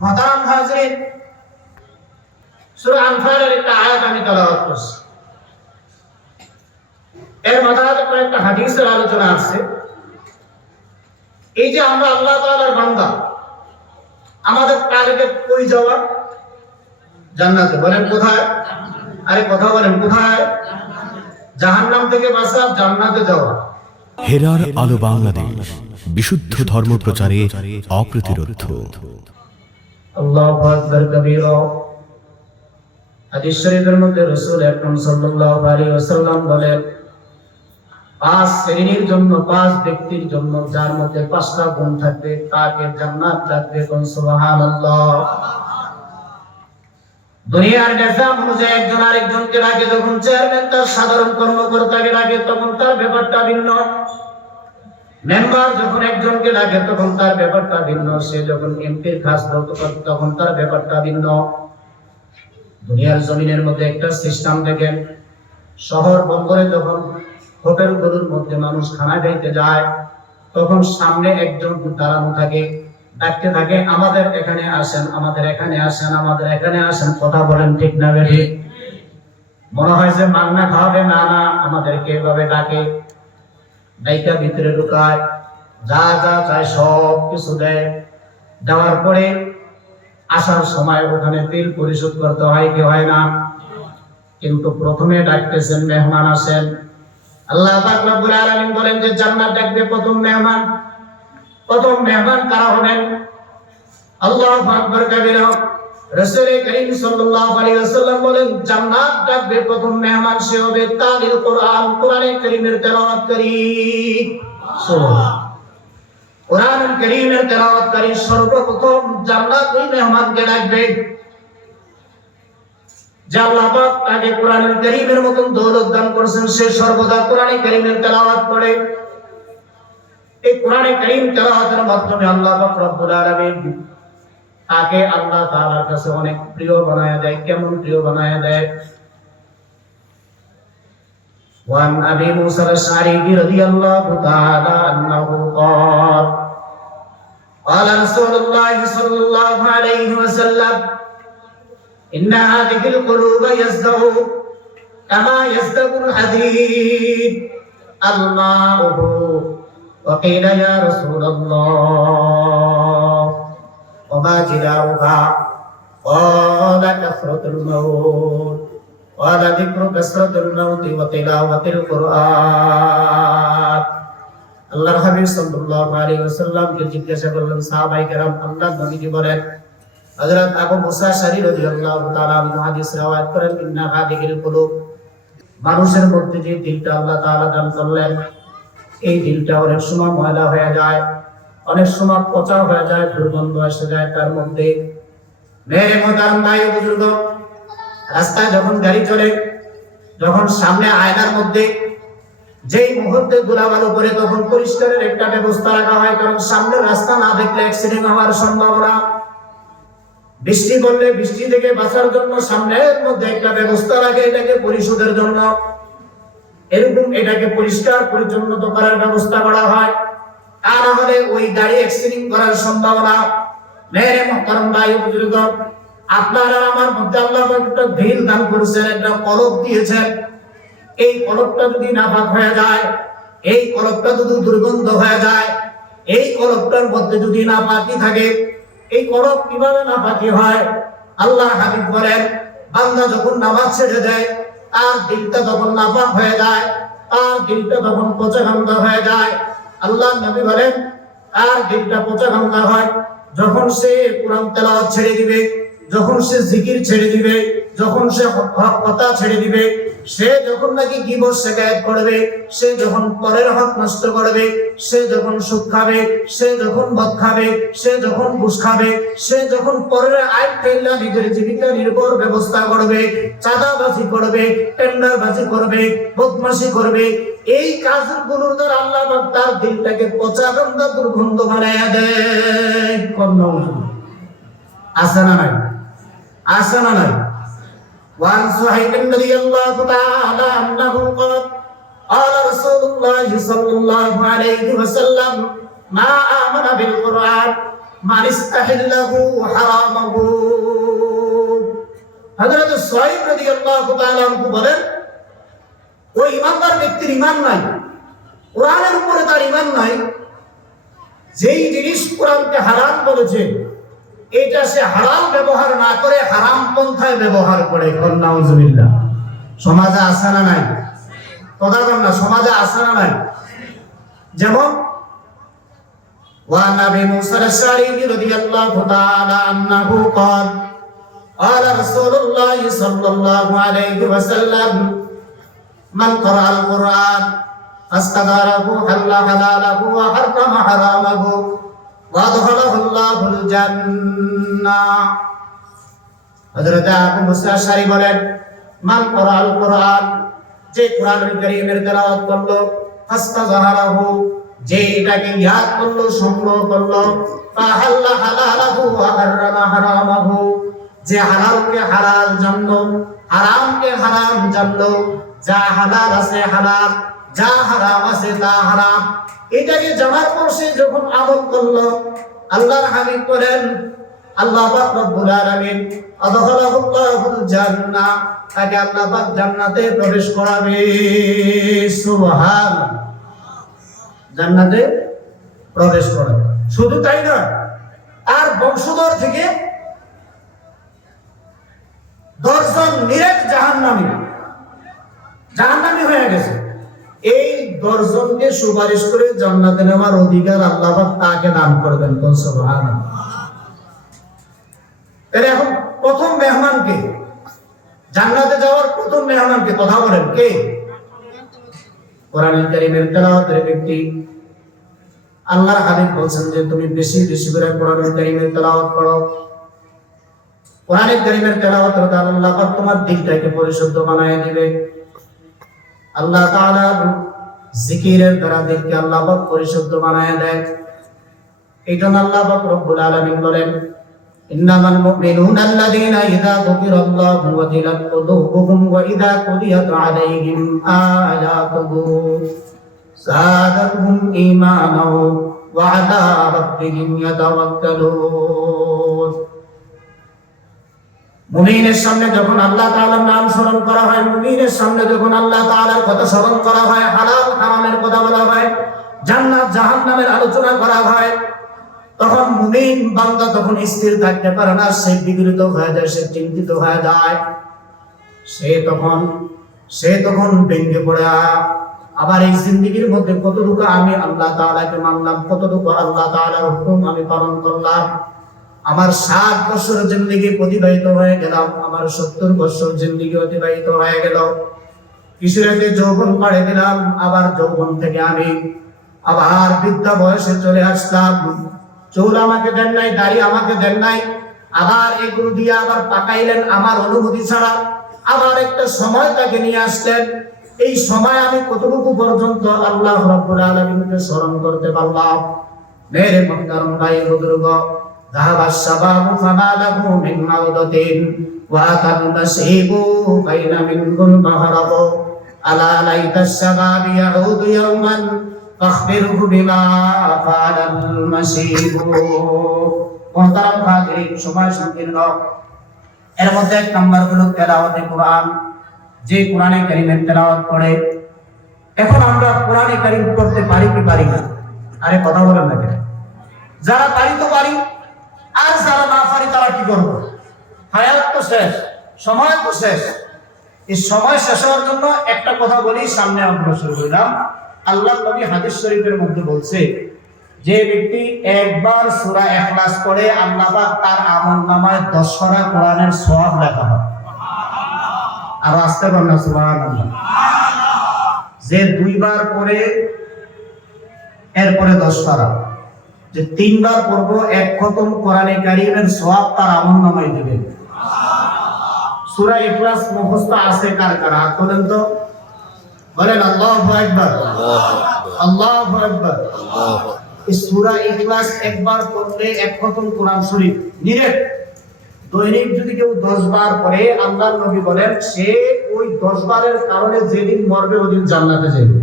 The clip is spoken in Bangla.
মুহতারাম হাজিরিন, সূরা আনফালের একটা আয়াত আমি তেলাওয়াত করছি। এর মাথায় কয়েকটা হাদিসের আলোচনা আছে। এই যে আমরা আল্লাহ তাআলার বান্দা, আমাদের টার্গেট কই যাওয়া? জান্নাতে। বলেন কোথায়? আরে কথা বলেন কোথায়? জাহান্নাম থেকে বাঁচা, জান্নাতে যাওয়া। হেরার আলো বাংলাদেশ, বিশুদ্ধ ধর্ম প্রচারে অপ্রতিরোধ। আল্লাহু আকবার কবীরা। হাদিস শরীফের মধ্যে রাসূল আকরাম সাল্লাল্লাহু আলাইহি ওয়াসাল্লাম বলেন, 5 শ্রেণীর জন্য, 5 ব্যক্তির জন্য যার মধ্যে 5টা গুণ থাকবে তাকে জান্নাত লাগবে। কোন সুবহানাল্লাহ। দুনিয়ার নিজাম অনুযায়ী একজন আরেকজনকে ডাকে, যখন চেয়ারম্যান তার সাধারণ কর্মকর্তাকে ডাকে তখন তার ব্যাপারটা ভিন্ন। মেম্বার যখন একজনকে ডাকে তখন তার ব্যাপারটা ভিন্ন। সে যখন এমপির খাস লোক তখন তার ব্যাপারটা ভিন্ন। দুনিয়ার জমিনের মধ্যে একটা সিস্টেম দেখেন, শহর বন্দরে যখন হোটেলগুলোর মধ্যে মানুষ খানা খাইতে যায় তখন সামনে একজন দাঁড়ানো থাকে, ডাকতে থাকে, আমাদের এখানে আসেন, আমাদের এখানে আসেন, আমাদের এখানে আসেন। কথা বলেন ঠিক না বেঠি? মনে হয় যে মাগনা খাওয়াবে, না না, আমাদেরকে এভাবে ডাকে, ডাইকা ভিতরে ঢুকায়, যা যা চায় সব কিছু দেয়। দেওয়ার পরে আসার সময় ওখানে বিল পরিশোধ করতে হয় কি হয় না? কিন্তু প্রথমে ডাকতেছেন মেহমান আসেন। আল্লাহ পাক রব্বুল আলামিন বলেন যে জান্নাত ডাকবে প্রথম মেহমান। প্রথম মেহমান কারা হবেন? আল্লাহু আকবার কবীরা। রাসূল করিম সাল্লাল্লাহু আলাইহি ওয়াসাল্লাম বলেন জান্নাত ডাকবে প্রথম মেহমান সে হবে তালিল কোরআন, কোরআনে কারীমের তেলাওয়াতকারী। সুবহানাল্লাহ। কোরআনুল কারীমের তেলাওয়াতকারী সর্বপ্রথম জান্নাত ওই মেহমানকে ডাকবে যে আল্লাহ পাক তাকে কোরআনুল কারীমের মতন দৌলত দান করেছেন, সে সর্বদা কোরআনে কারীমের তেলাওয়াত করে। এই কোরআনে কারীম তেলাওয়াতের মাধ্যমে আল্লাহ পাক রব্বুল আলামিন তাকে আল্লাহ তাআলার কাছে অনেক প্রিয় বানায়া দেয়। কেমন প্রিয় বানায়া দেয়? ওয়ান আবি মুসা আল-আশআরী রাদিয়াল্লাহু তাআলা আনহু قال قال رسول الله صلى الله عليه وسلم إن هذه القلوب يصدع كما يصدع الحديد الماؤه وقيل يا رسول الله وما جلاؤها قال كثرة الموت قال ذكر كثرة الموت وتلاوة القرآن। আল্লাহর হাবিব সাল্লাল্লাহু আলাইহি ওয়াসাল্লামকে জিজ্ঞাসা করলেন সাহাবায়ে কেরাম, আল্লাহর নবীজি বলেন, হযরত আবু মুসা আশআরী রাদিয়াল্লাহু তাআলা আনহু হাদিস riwayat করেন, ইন্না হাদিহিল কুলুব, মানুষের মধ্যে যে দিলটা আল্লাহ তাআলা দান করলেন এই দিলটা অনেক সময় ময়লা হয়ে যায়, অনেক সময় পচা হয়ে যায়, দুর্গন্ধ এসে যায় তার মধ্যে। মেরে মোহতারাম ভাই ও বুজুর্গ, রাস্তায় যখন গাড়ি চলে, যখন সামনে আয়নার মধ্যে যেই মুহূর্তে ধুলাবালু পড়ে তখন পরিষ্কারের একটা ব্যবস্থা রাখা হয়, কারণ সামনের রাস্তা না দেখলে অ্যাক্সিডেন্ট হওয়ার সম্ভাবনা। বৃষ্টি পড়লে বৃষ্টি থেকে বাঁচার জন্য সামনের মধ্যে একটা ব্যবস্থা রাখে, এটাকে পরিশোধের জন্য। এরকম এটাকে পরিষ্কার পরিচ্ছন্ন করার ব্যবস্থা করা হয়, তা না হলে ওই গাড়ি অ্যাক্সিডেন্ট করার সম্ভাবনা। মেরে মুহতারাম ভাই ও বুজুর্গ, আপনার আর আমার মধ্যে আল্লাহ একটা দিল দান করেছেন, একটা কলব দিয়েছেন। এই কলবটা যদি নাপাক হয়ে যায়, এই কলবটা যদি দুর্গন্ধ হয়ে যায়, এই কলবটার মধ্যে যদি নাপাকি থাকে, এই কলব কিভাবে নাপাকি হয়? আল্লাহ হাবিব বলেন, বান্দা যখন নামাজ ছেড়ে দেয় তার দিলটা তখন নাপাক হয়ে যায়, তার দিলটা তখন পচা গন্ধা হয়ে যায়। আল্লাহ নবী বলেন তার দিলটা পচা গন্ধা হয় যখন সে কোরআন তেলাওয়াত ছেড়ে দিবে, যখন সে জিকির ছেড়ে দিবে, যখন সে হক কথা ছেড়ে দিবে, সে যখন নাকি গীবত শিকায়াত করবে, সে যখন পরের হক নষ্ট করবে, সে যখন সুদ খাবে, সে যখন মদ খাবে, সে যখন ঘুষ খাবে, সে যখন পরের আয় ফেললা নিজের জীবিকা নির্ভর ব্যবস্থা করবে, চাঁদাবাজি করবে, টেন্ডারবাজি করবে, বদমাশি করবে, এই কাজগুলোর দ্বারা আল্লাহ পাক তার দিলটাকে পচা গন্ধা দুর্গন্ধ বানায়া দেয়। আসে না নাই? আসে না নাই? وعن صهيب رضي الله تعالى عنه قال قال رسول الله صلى الله عليه وسلم ما آمن بالقرآن মান ইস্তাহিল্লাহু হারামাহু। হযরত সুহাইব রাদিয়াল্লাহু তাআলা আনহু বলেন, ওই ইমানদার ব্যক্তির ঈমান নাই, কোরআনের উপরে তার ঈমান নাই, যেই জিনিস কোরআনকে হারাম বলেছে এটা সে হালাল ব্যবহার না করে হারাম পন্থায় ব্যবহার করে। নাউজুবিল্লাহ। সমাজে আছে না নাই? কথা বল না, সমাজে আছে না নাই? যেমন وعن ابي موسى الاشعري رضي الله تعالى عنه قال قال رسول الله صلى الله عليه وسلم من قرأ القرآن فاستداره حل حلاله وحرم حرامه وادخله الله الجنة। হযরত আবু মুসা আশআরী বলেন, মান ক্বরাআল কুরআন, যে কোরআনুল কারীমের তেলাওয়াত করলো, ফাস্তাযহারাহু, যে এটাকে ইয়াদ করলো, সংগ্রহ করলো, ফাহাল্লা হালালাহু ওয়া হাররামা হারামাহু, যে হালালকে হালাল জানলো, হারামকে হারাম জানলো, যা হালাল আছে হালাল, যা হারাম আছে তা হারাম, এটাকে জানার পর সে যখন আমল করলো, আল্লাহর হাবিব বলেন, আল্লাহ পাক রব্বুল আলামিন আদখালাহুল্লাহুল জান্নাহ, তাকে আল্লাহ পাক জান্নাতে প্রবেশ করাবে। সুবহানাল্লাহ। জান্নাতে প্রবেশ করাবে। শুধু তাই না, আর বংশধর থেকে 10 জন নিরেট জাহান্নামী হয়ে গেছে। এই 10 জনকে সুপারিশ করে জান্নাতে নেওয়ার অধিকার আল্লাহ পাক তাকে দান করবেন। সুবহানাল্লাহ। এখন প্রথম মেহমানকে, জান্নাতে যাওয়ার প্রথম মেহমানকে, কথা বলেন কে? কোরআনুল কারীমের তেলাওয়াতের ব্যক্তি। আল্লাহর হাবিব বলেন যে তুমি বেশি বেশি করে কোরআনুল কারীমের তেলাওয়াত করো। কোরআনুল কারীমের তেলাওয়াতের দ্বারা আল্লাহ পাক তোমার দিলটাকে পরিশুদ্ধ বানায় দিবে। আল্লাহ তাআলা জিকিরের দ্বারা দিলকে আল্লাহ পাক পরিশুদ্ধ বানায় দেয়। এইজন্য আল্লাহ পাক রব্বুল আলামিন বলেন, ইন্নামাল মুমিনুনা আল্লাযীনা ইযা যুকিরাল্লাহু ওয়াজিলাত কুলুবুহুম ওয়া ইযা তুলিয়াত আলাইহিম আয়াতুহু যাদাতুহুম ঈমানাও ওয়া আলা রাব্বিহিম ইয়াতাওয়াক্কালুন। মুমিনের সামনে যখন আল্লাহ তাআলার নাম স্মরণ করা হয়, মুমিনের সামনে যখন আল্লাহ তাআলার কথা স্মরণ করা হয়, হালাল হারামের কথা বলা হয়, জান্নাত জাহান্নামের আলোচনা করা হয়, তখন মুমিন বান্দা তখন স্থির থাকতে পারে না, সে বিগলিত হয়ে যায়, সে চিন্তিত হয়ে যায়, সে তখন ভেঙে পড়ে। আবার এই জিন্দেগীর মধ্যে কতটুকু আমি আল্লাহ তাআলাকে মানলাম, কতটুকু আল্লাহ তাআলার হুকুম আমি পালন করলাম। আমার 60 বছর জিন্দেগি অতিবাহিত হয়ে গেল, আমার 70 বছর জিন্দেগি অতিবাহিত হয়ে গেল। কিশোরীতে যৌবন পাড়ে দিলাম, আবার যৌবন থেকে আমি আবার বৃদ্ধা বয়সে চলে আসলাম। চুল আমাকে দেন নাই, দাড়ি আমাকে দেন নাই, আবার এগুলো দিয়ে আবার পাকাইলেন আমার অনুমতি ছাড়া। আবার একটা সময় তাকে নিয়ে আসলেন। এই সময় আমি কতটুকু পর্যন্ত আল্লাহ রাব্বুল আলামিনকে স্মরণ করতে পারলাম? মেরে মুহতারাম ভাই বুজুর্গ, যাহাবাস শাবাবু ফামা লাহু মিন মাউদাতিন ওয়া আতাল মাসিবু ফাইনা মিনকুল মাহরাবু আলা লাইতাশ শাবাবি ইয়াউদু ইয়াওমান ফাখবিরহু বিমা ফাআলাল মাসিবু। মুহতারাম হাজিরিন, সময় সংকীর্ণ, এর মধ্যে 1 নাম্বার হলো তেলাওয়াতে কোরআন। যে কোরআনে কারীমের তেলাওয়াত করে, এখন আমরা কোরআনে কারীম করতে পারি কি পারি না? আরে কথা বলেন না কেন? যারা পারি তো পারি, আর যারা না পারি তারা কি করব? হায়াত তো শেষ, সময় তো শেষ। এই সময় শেষ হওয়ার জন্য একটা কথা বলি, সামনে অগ্রসর হইলাম। আল্লাহর নবী হাদিস শরীফের মধ্যে বলছে, যে ব্যক্তি একবার সূরা ইখলাস পড়ে, আল্লাহ পাক তার আমলনামায় 10 পারা কোরআনের সওয়াব লেখা হয়। আর আস্তে বলনা সুবহানাল্লাহ। যে 2 বার পড়ে এরপরে 10 পারা, যে 3 বার পড়বো, 1 খতম কোরআনে কারীমের সওয়াব তার আমলনামায় দিবে। সূরা ইখলাস মুখস্থ আছে কার কার? হাত তোলেন তো, বলেন আল্লাহু আকবার, আল্লাহু আকবার। এই সূরা ইখলাস একবার পড়লে 1 খতম কোরআন শরীফ নিরেট। দৈনিক যদি কেউ 10 বার পড়ে, আল্লাহর নবী বলেন সে ওই 10 বারের কারণে যেদিন মরবে ওদিন জান্নাতে যাবে।